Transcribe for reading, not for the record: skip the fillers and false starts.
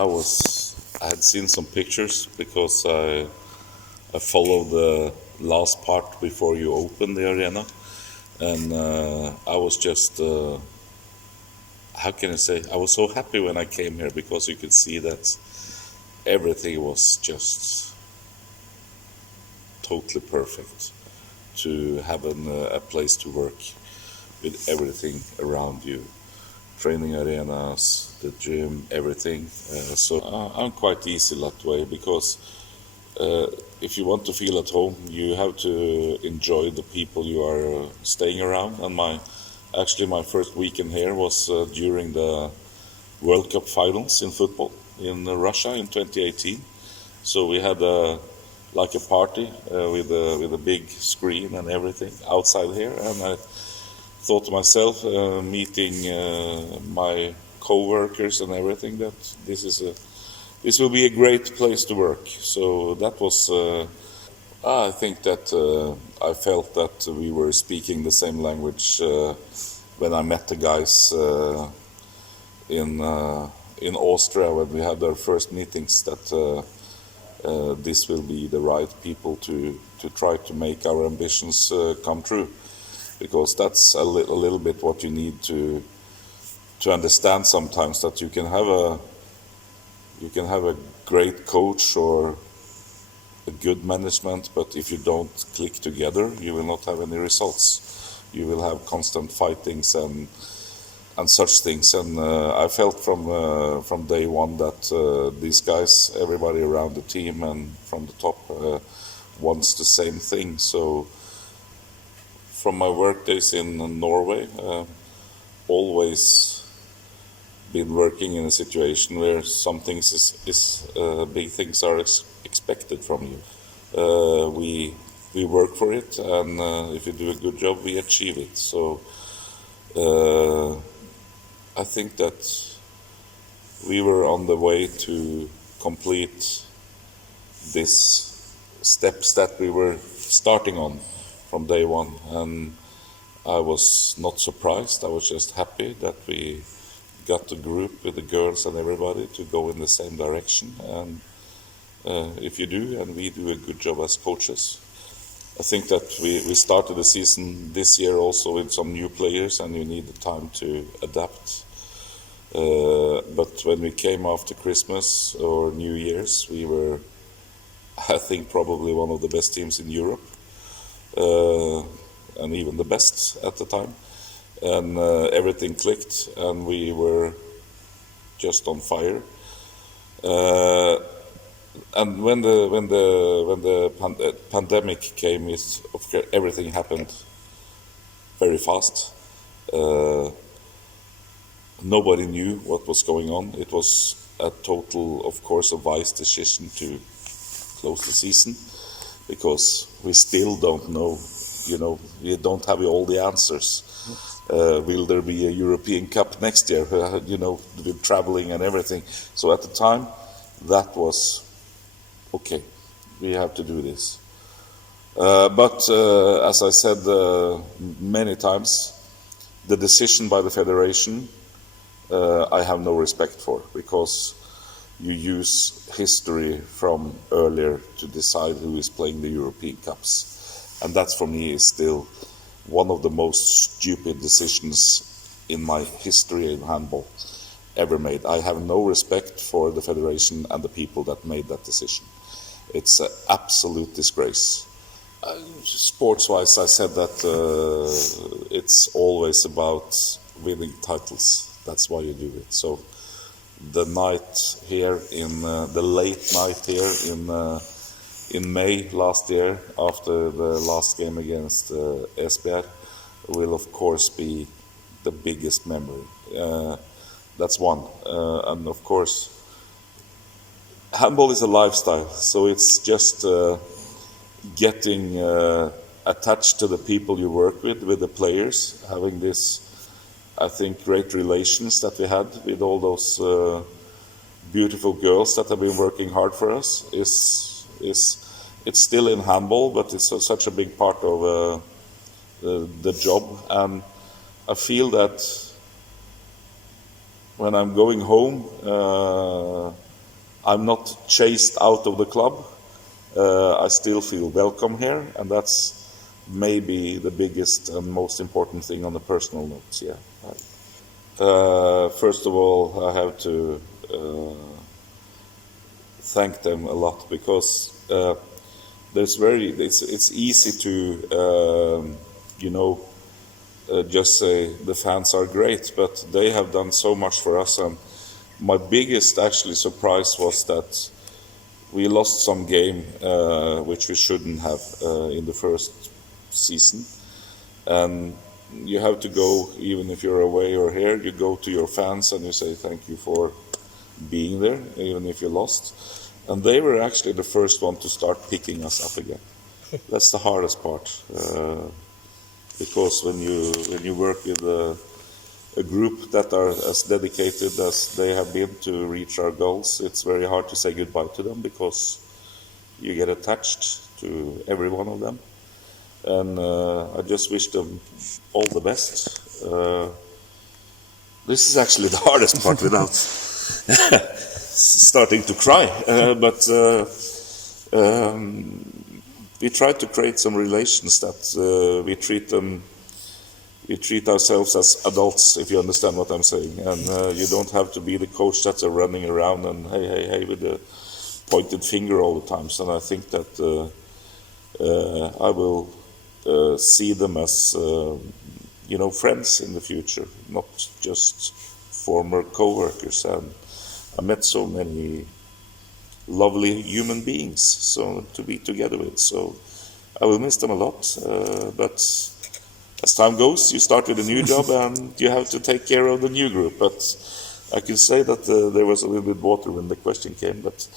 I had seen some pictures because I followed the last part before you opened the arena, and I was just how can I say? I was so happy when I came here because you could see that everything was just totally perfect to have a place to work with everything around you. Training arenas, the gym, everything. So I'm quite easy that way because if you want to feel at home, you have to enjoy the people you are staying around. And my first weekend here was during the World Cup finals in football in Russia in 2018. So we had a party with a big screen and everything outside here, and I thought to myself, meeting my co-workers and everything, that this will be a great place to work. So that was, I think that I felt that we were speaking the same language when I met the guys in Austria when we had our first meetings, that this will be the right people to try to make our ambitions come true. Because that's a little bit what you need to understand sometimes, that you can have a great coach or a good management, but if you don't click together, you will not have any results. You will have constant fightings and such things. And I felt from day one that these guys, everybody around the team and from the top, wants the same thing. So from my work days in Norway, always been working in a situation where some things big things are expected from you. We work for it, and if you do a good job, we achieve it. So I think that we were on the way to complete these steps that we were starting on from day one, and I was not surprised. I was just happy that we got the group with the girls and everybody to go in the same direction. And if you do, and we do a good job as coaches, I think that we started the season this year also with some new players, and you need the time to adapt. But when we came after Christmas or New Year's, we were, I think, probably one of the best teams in Europe. And even the best at the time, and everything clicked, and we were just on fire. And when the pandemic came, everything happened very fast. Nobody knew what was going on. It was a total, of course, a wise decision to close the season, because we still don't know, we don't have all the answers. Will there be a European Cup next year? With traveling and everything. So at the time, that was, okay, we have to do this. But as I said many times, the decision by the federation, I have no respect for, because you use history from earlier to decide who is playing the European Cups. And that, for me, is still one of the most stupid decisions in my history in handball ever made. I have no respect for the federation and the people that made that decision. It's an absolute disgrace. Sports-wise, I said that it's always about winning titles. That's why you do it. So the night here the late night here in May last year, after the last game against Esbjerg, will of course be the biggest memory. That's one. And of course, handball is a lifestyle, so it's just getting attached to the people you work with the players, having this, I think, great relations that we had with all those beautiful girls that have been working hard for us. It's still in handball, but it's such a big part of the job. And I feel that when I'm going home I'm not chased out of the club. I still feel welcome here, and that's maybe the biggest and most important thing on the personal notes. Yeah. First of all, I have to thank them a lot, because it's easy to just say the fans are great, but they have done so much for us. And my biggest actually surprise was that we lost some game which we shouldn't have in the first season, and you have to go, even if you're away or here, you go to your fans and you say thank you for being there, even if you lost. And they were actually the first one to start picking us up again. That's the hardest part, because when you work with a group that are as dedicated as they have been to reach our goals, it's very hard to say goodbye to them, because you get attached to every one of them. And I just wish them all the best. This is actually the hardest part without starting to cry. But we try to create some relations that we treat ourselves as adults, if you understand what I'm saying. And you don't have to be the coach that's running around and hey with the pointed finger all the time. So I think that I will see them as friends in the future, not just former co-workers. And I met so many lovely human beings to be together with. So I will miss them a lot. But as time goes, you start with a new job and you have to take care of the new group. But I can say that there was a little bit water when the question came. But